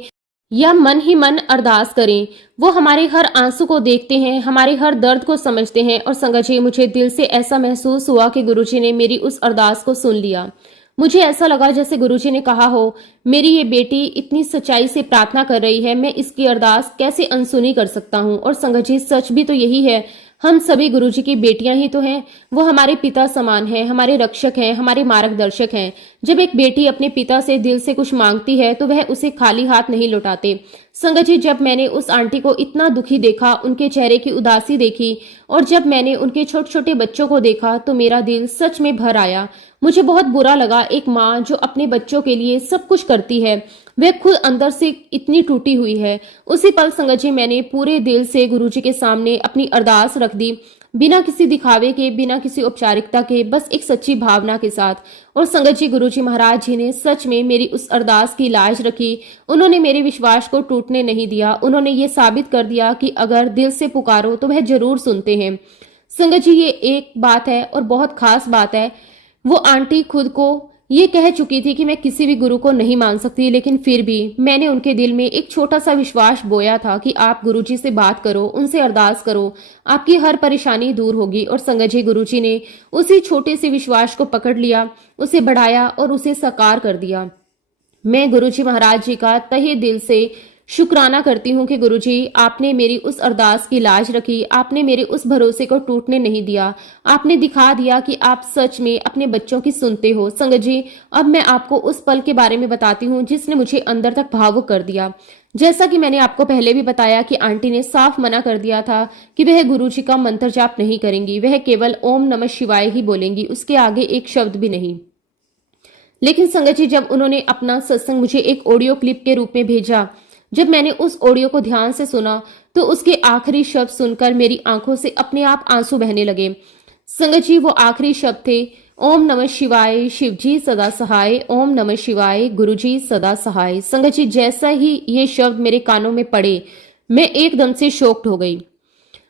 या मन ही मन अरदास करें। वो हमारे हर आंसू को देखते हैं, हमारे हर दर्द को समझते हैं। और संगत जी, मुझे दिल से ऐसा महसूस हुआ कि गुरुजी ने मेरी उस अरदास को सुन लिया। मुझे ऐसा लगा जैसे गुरुजी ने कहा हो, मेरी ये बेटी इतनी सच्चाई से प्रार्थना कर रही है, मैं इसकी अरदास कैसे अनसुनी कर सकता हूँ। और संगत जी, सच भी तो यही है, हम सभी गुरुजी की बेटियां ही तो हैं। वो हमारे पिता समान हैं, हमारे रक्षक हैं, हमारे मार्गदर्शक हैं। जब एक बेटी अपने पिता से दिल से कुछ मांगती है तो वह उसे खाली हाथ नहीं लौटाते। संगत जी, जब मैंने उस आंटी को इतना दुखी देखा, उनके चेहरे की उदासी देखी, और जब मैंने उनके छोटे छोटे बच्चों को देखा, तो मेरा दिल सच में भर आया। मुझे बहुत बुरा लगा, एक माँ जो अपने बच्चों के लिए सब कुछ करती है, वह खुद अंदर से इतनी टूटी हुई है। उसी पल संगत जी, मैंने पूरे दिल से गुरुजी के सामने अपनी अरदास रख दी, बिना किसी दिखावे के, बिना किसी औपचारिकता के, बस एक सच्ची भावना के साथ। और संगत जी, गुरुजी महाराज जी ने सच में मेरी उस अरदास की लाज रखी। उन्होंने मेरे विश्वास को टूटने नहीं दिया। उन्होंने ये साबित कर दिया कि अगर दिल से पुकारो तो वह जरूर सुनते हैं। संगत जी, ये एक बात है और बहुत खास बात है। वो आंटी खुद को ये कह चुकी थी कि मैं किसी भी गुरु को नहीं मान सकती, लेकिन फिर भी मैंने उनके दिल में एक छोटा सा विश्वास बोया था कि आप गुरुजी से बात करो, उनसे अरदास करो, आपकी हर परेशानी दूर होगी। और संगत जी, गुरुजी ने उसी छोटे से विश्वास को पकड़ लिया, उसे बढ़ाया और उसे साकार कर दिया। मैं गुरुजी महाराज जी का तहे दिल से शुक्राना करती हूँ कि गुरुजी, आपने मेरी उस अरदास की लाज रखी, आपने मेरे उस भरोसे को टूटने नहीं दिया, आपने दिखा दिया कि आप सच में अपने बच्चों की सुनते हो। संगत जी, अब मैं आपको उस पल के बारे में बताती हूँ जिसने मुझे अंदर तक भावुक कर दिया। जैसा कि मैंने आपको पहले भी बताया कि आंटी ने साफ मना कर दिया था कि वह गुरुजी का मंत्र जाप नहीं करेंगी, वह केवल ओम नमः शिवाय ही बोलेंगी, उसके आगे एक शब्द भी नहीं। लेकिन संगत जी, जब उन्होंने अपना सत्संग मुझे एक ऑडियो क्लिप के रूप में भेजा, जब मैंने उस ऑडियो को ध्यान से सुना, तो उसके आखिरी शब्द सुनकर मेरी आंखों से अपने आप आंसू बहने लगे। संगत जी, वो आखिरी शब्द थे, ओम नमः शिवाय, शिवजी सदा सहाय, ओम नमः शिवाय, गुरुजी सदा सहाय। संगत जी, जैसा ही ये शब्द मेरे कानों में पड़े, मैं एकदम से शॉक्ड हो गई।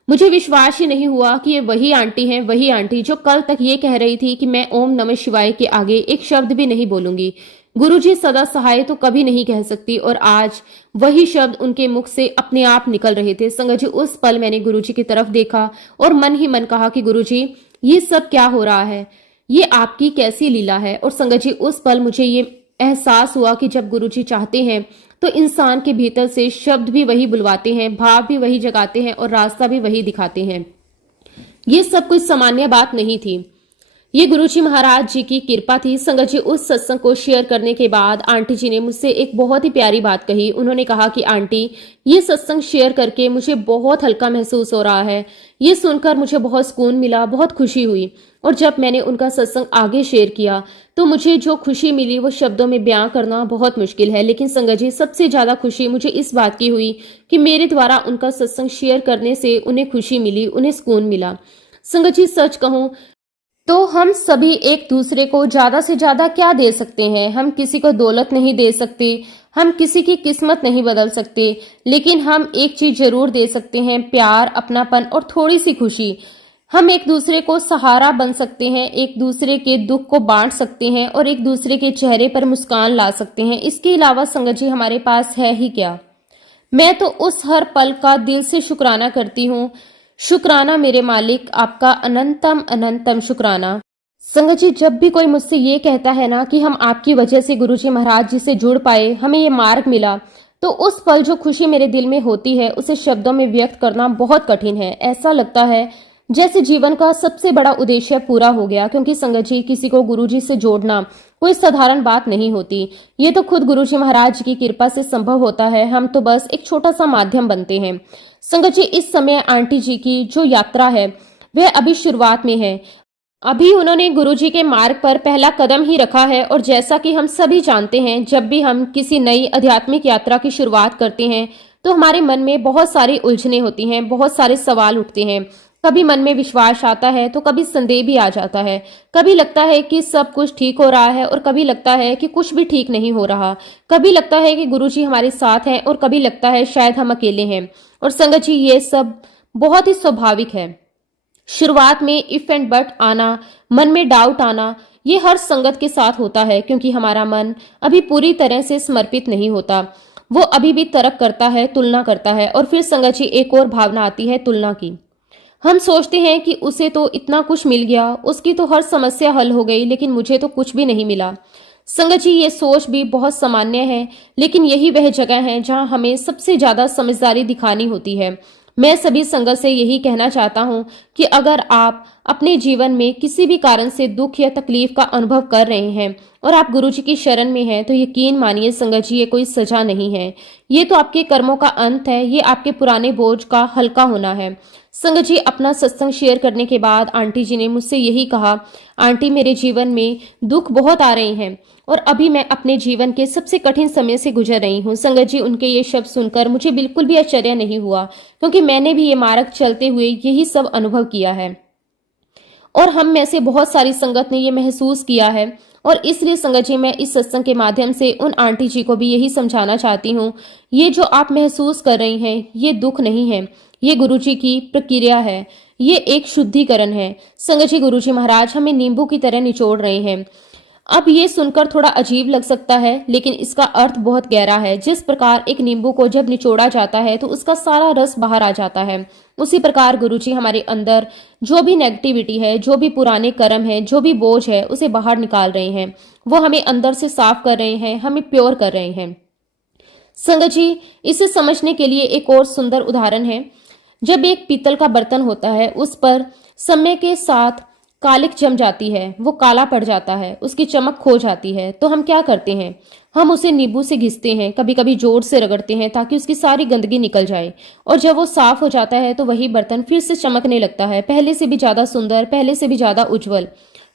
मुझे विश्वास ही नहीं हुआ कि ये वही आंटी हैं, वही आंटी जो कल तक ये कह रही थी कि मैं ओम नमः शिवाय के आगे एक शब्द भी नहीं बोलूंगी, गुरुजी सदा सहाय तो कभी नहीं कह सकती, और आज वही शब्द उनके मुख से अपने आप निकल रहे थे। संगत जी, उस पल मैंने गुरुजी की तरफ देखा और मन ही मन कहा कि गुरुजी, ये सब क्या हो रहा है, ये आपकी कैसी लीला है। और संगत जी, उस पल मुझे ये एहसास हुआ कि जब गुरुजी चाहते हैं तो इंसान के भीतर से शब्द भी वही बुलवाते हैं, भाव भी वही जगाते हैं और रास्ता भी वही दिखाते हैं। ये सब कुछ सामान्य बात नहीं थी, ये गुरुजी महाराज जी की कृपा थी। संगत जी, उस सत्संग को शेयर करने के बाद आंटी जी ने मुझसे एक बहुत ही प्यारी बात कही। उन्होंने कहा कि आंटी, ये सत्संग शेयर करके मुझे बहुत हल्का महसूस हो रहा है, ये सुनकर मुझे बहुत सुकून मिला, बहुत खुशी हुई। और जब मैंने उनका सत्संग आगे शेयर किया तो मुझे जो खुशी मिली वो शब्दों में बयां करना बहुत मुश्किल है। लेकिन संगत जी, सबसे ज्यादा खुशी मुझे इस बात की हुई कि मेरे द्वारा उनका सत्संग शेयर करने से उन्हें खुशी मिली, उन्हें सुकून मिला। संगत जी, सच कहूं तो हम सभी एक दूसरे को ज्यादा से ज्यादा क्या दे सकते हैं? हम किसी को दौलत नहीं दे सकते, हम किसी की किस्मत नहीं बदल सकते, लेकिन हम एक चीज जरूर दे सकते हैं, प्यार, अपनापन और थोड़ी सी खुशी। हम एक दूसरे को सहारा बन सकते हैं, एक दूसरे के दुख को बांट सकते हैं और एक दूसरे के चेहरे पर मुस्कान ला सकते हैं। इसके अलावा संगत जी, हमारे पास है ही क्या? मैं तो उस हर पल का दिल से शुक्राना करती हूँ। शुक्राना मेरे मालिक, आपका अनंतम अनंतम शुक्राना। संगत जी, जब भी कोई मुझसे ये कहता है ना कि हम आपकी वजह से गुरुजी महाराज जी से जुड़ पाए, हमें ये मार्ग मिला, तो उस पल जो खुशी मेरे दिल में होती है उसे शब्दों में व्यक्त करना बहुत कठिन है। ऐसा लगता है जैसे जीवन का सबसे बड़ा उद्देश्य पूरा हो गया। क्योंकि संगत जी, किसी को गुरुजी से जोड़ना कोई साधारण बात नहीं होती। ये तो खुद गुरुजी महाराज की कृपा से संभव होता है, हम तो बस एक छोटा सा माध्यम बनते हैं। संगत जी, इस समय आंटी जी की जो यात्रा है वह अभी शुरुआत में है। अभी उन्होंने गुरुजी के मार्ग पर पहला कदम ही रखा है, और जैसा कि हम सभी जानते हैं, जब भी हम किसी नई आध्यात्मिक यात्रा की शुरुआत करते हैं तो हमारे मन में बहुत सारी उलझनें होती हैं, बहुत सारे सवाल उठते हैं। कभी मन में विश्वास आता है तो कभी संदेह भी आ जाता है। कभी लगता है कि सब कुछ ठीक हो रहा है और कभी लगता है कि कुछ भी ठीक नहीं हो रहा। कभी लगता है कि गुरुजी हमारे साथ हैं और कभी लगता है शायद हम अकेले हैं। और संगत जी, ये सब बहुत ही स्वाभाविक है। शुरुआत में इफ एंड बट आना, मन में डाउट आना, ये हर संगत के साथ होता है, क्योंकि हमारा मन अभी पूरी तरह से समर्पित नहीं होता। वो अभी भी तर्क करता है, तुलना करता है, और फिर संगत जी एक और भावना आती है, तुलना की। हम सोचते हैं कि उसे तो इतना कुछ मिल गया, उसकी तो हर समस्या हल हो गई, लेकिन मुझे तो कुछ भी नहीं मिला। संगत जी, ये सोच भी बहुत सामान्य है, लेकिन यही वह जगह है जहां हमें सबसे ज्यादा समझदारी दिखानी होती है। मैं सभी संगत से यही कहना चाहता हूं कि अगर आप अपने जीवन में किसी भी कारण से दुख या तकलीफ का अनुभव कर रहे हैं और आप गुरुजी की शरण में हैं, तो यकीन मानिए संगत जी, ये कोई सजा नहीं है। ये तो आपके कर्मों का अंत है, ये आपके पुराने बोझ का हल्का होना है। संगत जी, अपना सत्संग शेयर करने के बाद आंटी जी ने मुझसे यही कहा, आंटी, मेरे जीवन में दुख बहुत आ रहे हैं और अभी मैं अपने जीवन के सबसे कठिन समय से गुजर रही हूँ। संगत जी, उनके ये शब्द सुनकर मुझे बिल्कुल भी आश्चर्य नहीं हुआ, क्योंकि मैंने भी ये मार्ग चलते हुए यही सब अनुभव किया है और हम में से बहुत सारी संगत ने ये महसूस किया है। और इसलिए संगत जी, मैं इस सत्संग के माध्यम से उन आंटी जी को भी यही समझाना चाहती हूँ, ये जो आप महसूस कर रही हैं, ये दुख नहीं है, ये गुरुजी की प्रक्रिया है, ये एक शुद्धिकरण है। संगत जी, गुरुजी महाराज हमें नींबू की तरह निचोड़ रहे हैं। अब ये सुनकर थोड़ा अजीब लग सकता है, लेकिन इसका अर्थ बहुत गहरा है। जिस प्रकार एक नींबू को जब निचोड़ा जाता है तो उसका सारा रस बाहर आ जाता है, उसी प्रकार गुरुजी हमारे अंदर जो भी नेगेटिविटी है, जो भी पुराने कर्म है, जो भी बोझ है, उसे बाहर निकाल रहे हैं। वो हमें अंदर से साफ कर रहे हैं, हमें प्योर कर रहे हैं। संगत जी, इसे समझने के लिए एक और सुंदर उदाहरण है। जब एक पीतल का बर्तन होता है, उस पर समय के साथ कालिक जम जाती है, वो काला पड़ जाता है, उसकी चमक खो जाती है, तो हम क्या करते हैं? हम उसे नींबू से घिसते हैं, कभी कभी जोर से रगड़ते हैं ताकि उसकी सारी गंदगी निकल जाए, और जब वो साफ हो जाता है तो वही बर्तन फिर से चमकने लगता है, पहले से भी ज्यादा सुंदर, पहले से भी ज्यादा उज्जवल।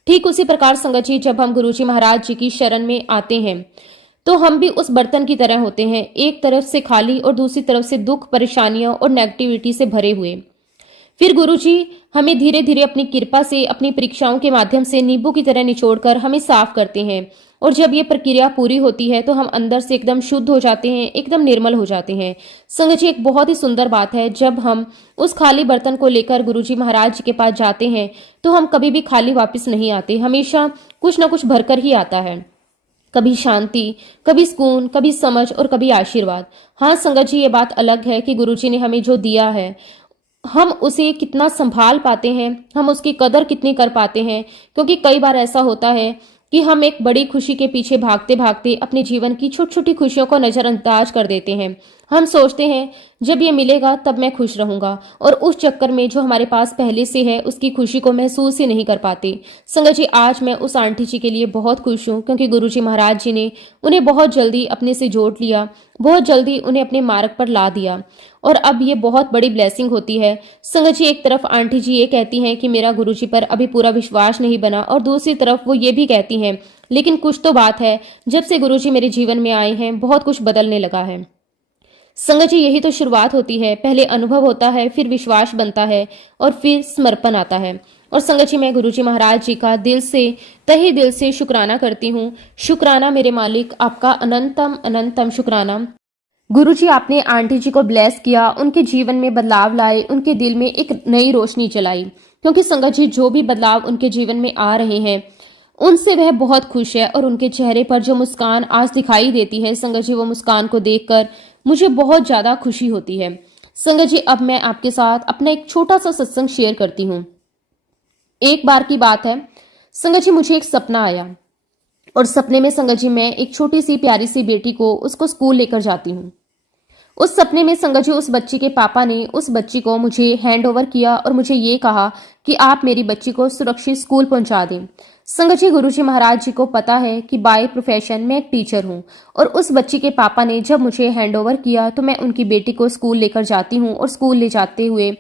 ठीक उसी प्रकार संगत जी, जब हम गुरुजी महाराज जी की शरण में आते हैं तो हम भी उस बर्तन की तरह होते हैं, एक तरफ से खाली और दूसरी तरफ से दुख, परेशानियों और नेगेटिविटी से भरे हुए। फिर गुरुजी हमें धीरे धीरे अपनी कृपा से, अपनी परीक्षाओं के माध्यम से नींबू की तरह निचोड़कर हमें साफ करते हैं, और जब ये प्रक्रिया पूरी होती है तो हम अंदर से एकदम शुद्ध हो जाते हैं, एकदम निर्मल हो जाते हैं। संगत जी, एक बहुत ही सुंदर बात है, जब हम उस खाली बर्तन को लेकर गुरुजी महाराज जी के पास जाते हैं तो हम कभी भी खाली वापस नहीं आते, हमेशा कुछ ना कुछ भरकर ही आता है। कभी शांति, कभी सुकून, कभी समझ और कभी आशीर्वाद। हाँ संगत जी, ये बात अलग है कि गुरुजी ने हमें जो दिया है हम उसे कितना संभाल पाते हैं, हम उसकी कदर कितनी कर पाते हैं। क्योंकि कई बार ऐसा होता है कि हम एक बड़ी खुशी के पीछे भागते भागते अपने जीवन की छोटी छोटी खुशियों को नजरअंदाज कर देते हैं। हम सोचते हैं जब ये मिलेगा तब मैं खुश रहूंगा, और उस चक्कर में जो हमारे पास पहले से है उसकी खुशी को महसूस ही नहीं कर पाते। संगत जी, आज मैं उस आंटी जी के लिए बहुत खुश हूँ, क्योंकि गुरुजी महाराज जी ने उन्हें बहुत जल्दी अपने से जोड़ लिया, बहुत जल्दी उन्हें अपने मार्ग पर ला दिया, और अब ये बहुत बड़ी ब्लेसिंग होती है। संगत जी, एक तरफ आंटी जी ये कहती हैं कि मेरा गुरुजी पर अभी पूरा विश्वास नहीं बना, और दूसरी तरफ वो ये भी कहती हैं, लेकिन कुछ तो बात है, जब से गुरुजी मेरे जीवन में आए हैं बहुत कुछ बदलने लगा है। संगत जी, यही तो शुरुआत होती है, पहले अनुभव होता है, फिर विश्वास बनता है और फिर समर्पण आता है। और संगत जी, मैं गुरुजी महाराज जी का दिल से, तहे दिल से शुक्राना करती हूँ। शुक्राना मेरे मालिक, आपका अनंतम अनंतम शुक्राना। गुरुजी, आपने आंटी जी को ब्लेस किया, उनके जीवन में बदलाव लाए, उनके दिल में एक नई रोशनी जलाई। क्योंकि संगत जी, जो भी बदलाव उनके जीवन में आ रहे हैं उनसे वह बहुत खुश है, और उनके चेहरे पर जो मुस्कान आज दिखाई देती है संगत जी, वो मुस्कान को देखकर मुझे बहुत ज्यादा खुशी होती है। संगत जी, अब मैं आपके साथ अपना एक छोटा सा सत्संग शेयर करती हूँ। एक बार की बात है संगत जी, मुझे एक सपना आया, और सपने में संगत जी मैं एक छोटी सी प्यारी सी बेटी को उसको स्कूल लेकर जाती हूँ। उस सपने में संगत जी, उस बच्ची के पापा ने उस बच्ची को मुझे हैंड ओवर किया और मुझे ये कहा कि आप मेरी बच्ची को सुरक्षित स्कूल पहुंचा दें। संगत जी, गुरुजी महाराज जी को पता है कि बाय प्रोफेशन मैं एक टीचर हूँ और उस बच्ची के पापा ने जब मुझे हैंडओवर किया तो मैं उनकी बेटी को स्कूल लेकर जाती हूँ और स्कूल ले जाते हुए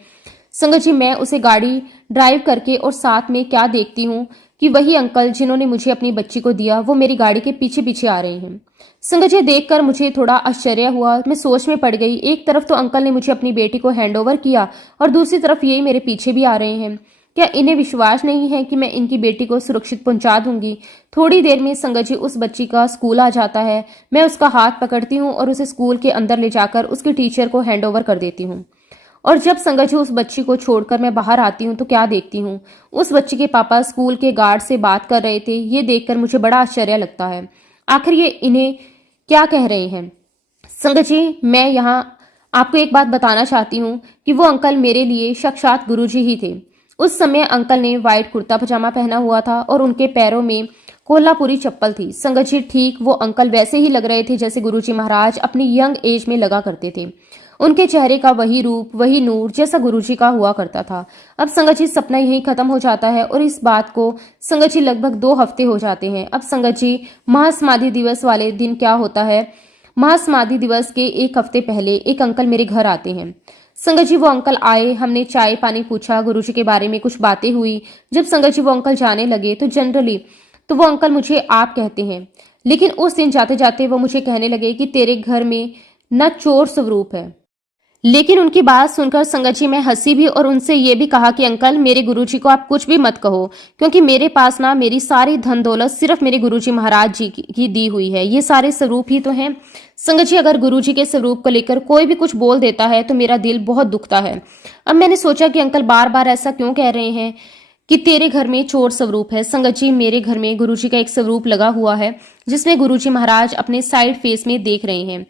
संगत जी मैं उसे गाड़ी ड्राइव करके और साथ में क्या देखती हूँ कि वही अंकल जिन्होंने मुझे अपनी बच्ची को दिया वो मेरी गाड़ी के पीछे पीछे आ रहे हैं। संगत जी देखकर मुझे थोड़ा आश्चर्य हुआ, मैं सोच में पड़ गई। एक तरफ तो अंकल ने मुझे अपनी बेटी को हैंडओवर किया और दूसरी तरफ ये मेरे पीछे भी आ रहे हैं। क्या इन्हें विश्वास नहीं है कि मैं इनकी बेटी को सुरक्षित पहुंचा दूंगी? थोड़ी देर में संगत जी उस बच्ची का स्कूल आ जाता है। मैं उसका हाथ पकड़ती हूँ और उसे स्कूल के अंदर ले जाकर उसके टीचर को हैंडओवर कर देती हूँ। और जब संगत जी उस बच्ची को छोड़कर मैं बाहर आती हूँ तो क्या देखती हूँ, उस बच्ची के पापा स्कूल के गार्ड से बात कर रहे थे। ये देखकर मुझे बड़ा आश्चर्य लगता है, आखिर ये इन्हें क्या कह रहे हैं। संगत जी मैं यहाँ आपको एक बात बताना चाहती हूँ कि वो अंकल मेरे लिए साक्षात गुरुजी ही थे। उस समय अंकल ने व्हाइट कुर्ता पजामा पहना हुआ था और उनके पैरों में कोल्हापुरी चप्पल थी। संगत जी ठीक वो अंकल वैसे ही लग रहे थे जैसे गुरुजी महाराज अपनी यंग एज में लगा करते थे। उनके चेहरे का वही रूप, वही नूर जैसा गुरुजी का हुआ करता था। अब संगत जी सपना यहीं खत्म हो जाता है और इस बात को संगत जी लगभग 2 हफ्ते हो जाते हैं। अब संगत जी महासमाधि दिवस वाले दिन क्या होता है, महासमाधि दिवस के 1 हफ्ते पहले एक अंकल मेरे घर आते हैं। संगत जी वो अंकल आए, हमने चाय पानी पूछा, गुरुजी के बारे में कुछ बातें हुई। जब संगत जी वो अंकल जाने लगे तो जनरली तो वो अंकल मुझे आप कहते हैं, लेकिन उस दिन जाते जाते वो मुझे कहने लगे कि तेरे घर में न चोर स्वरूप है। लेकिन उनकी बात सुनकर संगत जी मैं हंसी भी और उनसे ये भी कहा कि अंकल मेरे गुरुजी को आप कुछ भी मत कहो, क्योंकि मेरे पास ना मेरी सारी धन दौलत सिर्फ मेरे गुरुजी महाराज जी की दी हुई है। ये सारे स्वरूप ही तो हैं। संगत जी अगर गुरुजी के स्वरूप को लेकर कोई भी कुछ बोल देता है तो मेरा दिल बहुत दुखता है। अब मैंने सोचा कि अंकल बार बार ऐसा क्यों कह रहे हैं कि तेरे घर में चोर स्वरूप है। संगत जी मेरे घर में गुरुजी का एक स्वरूप लगा हुआ है जिसमें गुरुजी महाराज अपने साइड फेस में देख रहे हैं।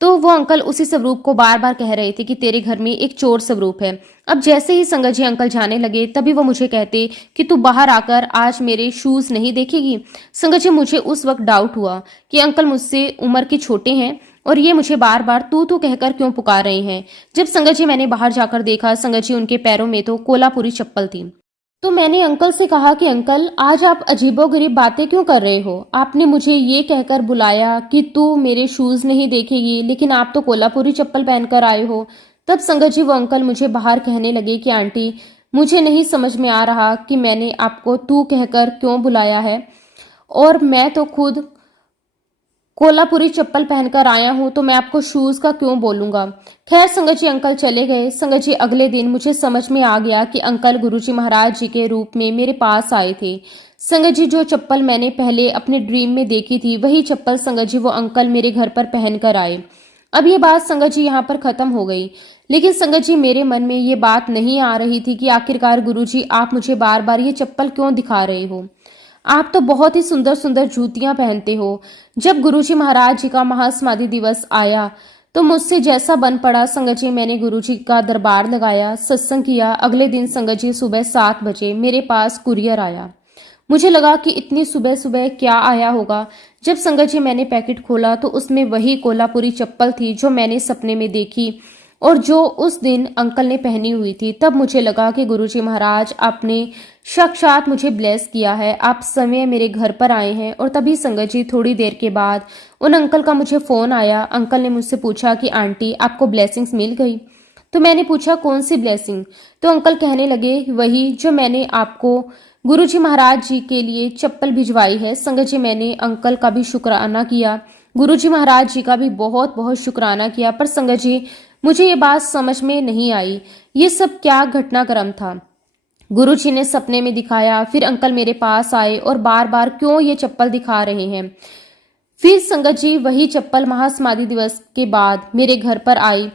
तो वो अंकल उसी स्वरूप को बार बार कह रहे थे कि तेरे घर में एक चोर स्वरूप है। अब जैसे ही संगत जी अंकल जाने लगे तभी वो मुझे कहते कि तू बाहर आकर आज मेरे शूज नहीं देखेगी। संगत जी मुझे उस वक्त डाउट हुआ कि अंकल मुझसे उम्र के छोटे हैं और ये मुझे बार बार तू कहकर क्यों पुकार रहे हैं। जब संगत जी मैंने बाहर जाकर देखा, संगत जी उनके पैरों में तो कोल्हापुरी चप्पल थी। तो मैंने अंकल से कहा कि अंकल आज आप अजीबोगरीब बातें क्यों कर रहे हो? आपने मुझे ये कहकर बुलाया कि तू मेरे शूज नहीं देखेगी, लेकिन आप तो कोल्हापुरी चप्पल पहनकर आए हो। तब संगत जी वो अंकल मुझे बाहर कहने लगे कि आंटी मुझे नहीं समझ में आ रहा कि मैंने आपको तू कहकर क्यों बुलाया है, और मैं तो खुद कोल्हापुरी चप्पल पहनकर आया हूं तो मैं आपको शूज का क्यों बोलूंगा। खैर संगत जी अंकल चले गए। संगत जी अगले दिन मुझे समझ में आ गया कि अंकल गुरुजी महाराज जी के रूप में मेरे पास आए थे। संगत जी जो चप्पल मैंने पहले अपने ड्रीम में देखी थी वही चप्पल संगत जी वो अंकल मेरे घर पर पहनकर आए। अब ये बात संगत जी यहाँ पर खत्म हो गई, लेकिन संगत जी मेरे मन में ये बात नहीं आ रही थी कि आखिरकार गुरुजी आप मुझे बार बार ये चप्पल क्यों दिखा रहे हो। आप तो बहुत ही सुंदर सुंदर जूतियां पहनते हो। जब गुरुजी महाराज जी का महासमाधि दिवस आया तो मुझसे जैसा बन पड़ा संगत जी मैंने गुरुजी का दरबार लगाया, सत्संग किया। अगले दिन संगत जी सुबह 7 बजे मेरे पास कुरियर आया। मुझे लगा कि इतनी सुबह सुबह क्या आया होगा। जब संगत जी मैंने पैकेट खोला तो उसमें वही कोल्हापुरी चप्पल थी जो मैंने सपने में देखी और जो उस दिन अंकल ने पहनी हुई थी। तब मुझे लगा कि गुरुजी महाराज आपने साक्षात मुझे ब्लेस किया है, आप समय मेरे घर पर आए हैं। और तभी संगत जी थोड़ी देर के बाद उन अंकल का मुझे फोन आया। अंकल ने मुझसे पूछा कि आंटी आपको ब्लेसिंग्स मिल गई? तो मैंने पूछा कौन सी ब्लेसिंग? तो अंकल कहने लगे वही जो मैंने आपको गुरुजी महाराज जी के लिए चप्पल भिजवाई है। संगत जी मैंने अंकल का भी शुक्राना किया, गुरुजी महाराज जी का भी बहुत बहुत शुक्राना किया। पर संगत जी मुझे ये बात समझ में नहीं आई, ये सब क्या घटनाक्रम था। गुरुजी ने सपने में दिखाया, फिर अंकल मेरे पास आए और बार बार क्यों ये चप्पल दिखा रहे हैं। फिर संगत जी वही चप्पल महासमाधि दिवस के बाद मेरे घर पर आई,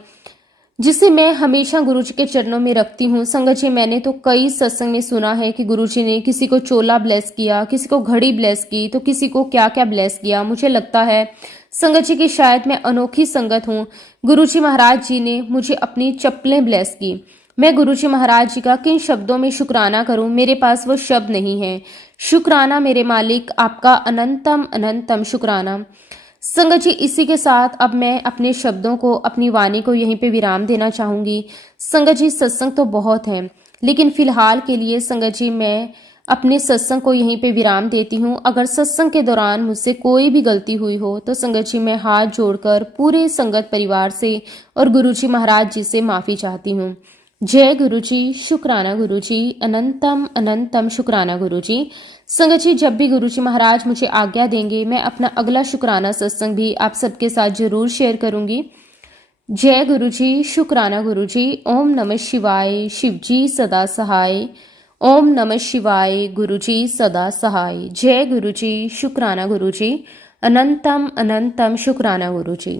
जिसे मैं हमेशा गुरुजी के चरणों में रखती हूँ। संगत जी मैंने तो कई सत्संग में सुना है कि गुरुजी ने किसी को चोला ब्लेस किया, किसी को घड़ी ब्लेस की, तो किसी को क्या क्या ब्लेस किया। मुझे लगता है संगत जी की शायद मैं अनोखी संगत हूँ। गुरुजी महाराज जी ने मुझे अपनी चप्पलें ब्लेस की। मैं गुरुजी महाराज जी का किन शब्दों में शुक्राना करूं, मेरे पास वो शब्द नहीं है। शुक्राना मेरे मालिक, आपका अनंतम अनंतम शुक्राना। संगत जी इसी के साथ अब मैं अपने शब्दों को, अपनी वाणी को यहीं पे विराम देना चाहूंगी। संगत जी सत्संग तो बहुत हैं, लेकिन फिलहाल के लिए संगत जी मैं अपने सत्संग को यहीं पे विराम देती हूँ। अगर सत्संग के दौरान मुझसे कोई भी गलती हुई हो तो संगत जी मैं हाथ जोड़कर पूरे संगत परिवार से और गुरु जी महाराज जी से माफ़ी चाहती हूँ। जय गुरु जी, शुक्राना गुरु जी, अनंतम अनंतम शुक्राना गुरु जी। संगत जी, जब भी गुरु जी महाराज मुझे आज्ञा देंगे मैं अपना अगला शुक्राना सत्संग भी आप सबके साथ जरूर शेयर करूंगी। जय गुरु जी, शुक्राना गुरु जी। ओम नमः शिवाय, शिव जी सदा सहाय। ओम नमः शिवाय, गुरु जी सदा सहाय। जय गुरु जी, शुक्राना गुरु जी, अनंतम अनंतम शुक्राना गुरु जी।